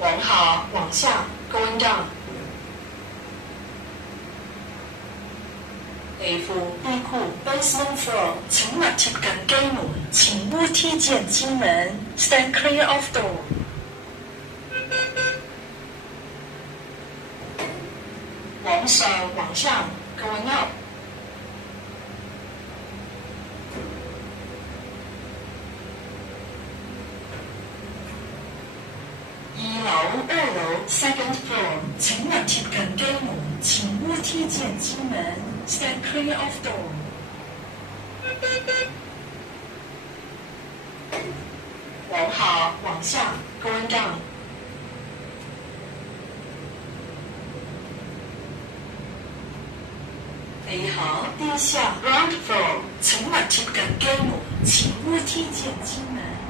往下，往下 ，going down。地庫 B 庫 basement floor， 請勿貼近機門，前烏梯鍵機門 ，stand clear of door。往上，往上 ，going up。2樓 second floor， 請勿貼近機門，前烏梯鍵機門 ，stand clear of door。往下，往下 ，going down。地下 地下 ground floor， 請勿貼近機門，前烏梯鍵機門。